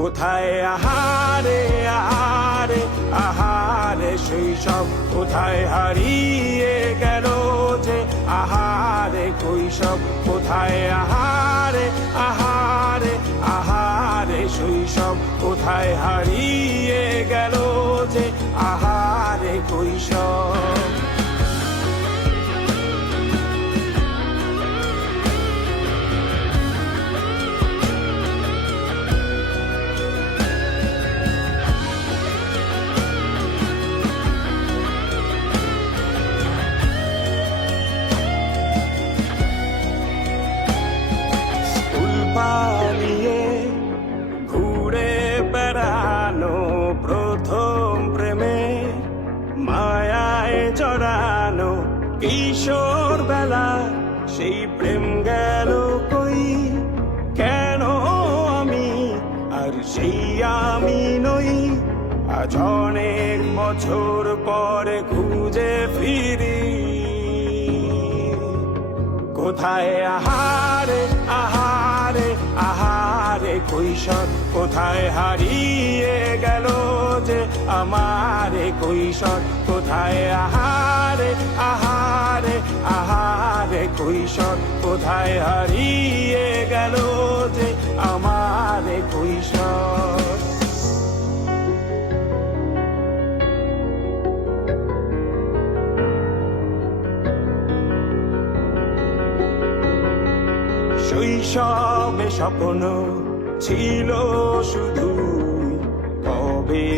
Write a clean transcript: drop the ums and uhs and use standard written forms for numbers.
কোথায় আহারে আহারে আহারে শৈশব, কোথায় হারিয়ে গেল যে আহারে কৈশব। কোথায় আহারে আহারে আহারে শৈশব, কোথায় হারিয়ে গেল যে আহারে কৈশব। পালিয়ে ঘুরে বেড়ানো প্রথম প্রেমে, মায়ায় জড়ানো কিশোর বেলা, সেই প্রেম গেল কই, কেন আমি আর সেই আমি নই। আজ অনেক বছর পরে খুঁজে ফিরি, কোথায় আহারে আহারে আহারে কৈশোর, কোথায় হারিয়ে গেল যে আমারে কৈশোর। কোথায় আহারে আহারে আহারে কৈশোর, কোথায় হারিয়ে গেল যে আমারে কৈশোর। শৈশবে স্বপ্ন ছিল শুধু, কবে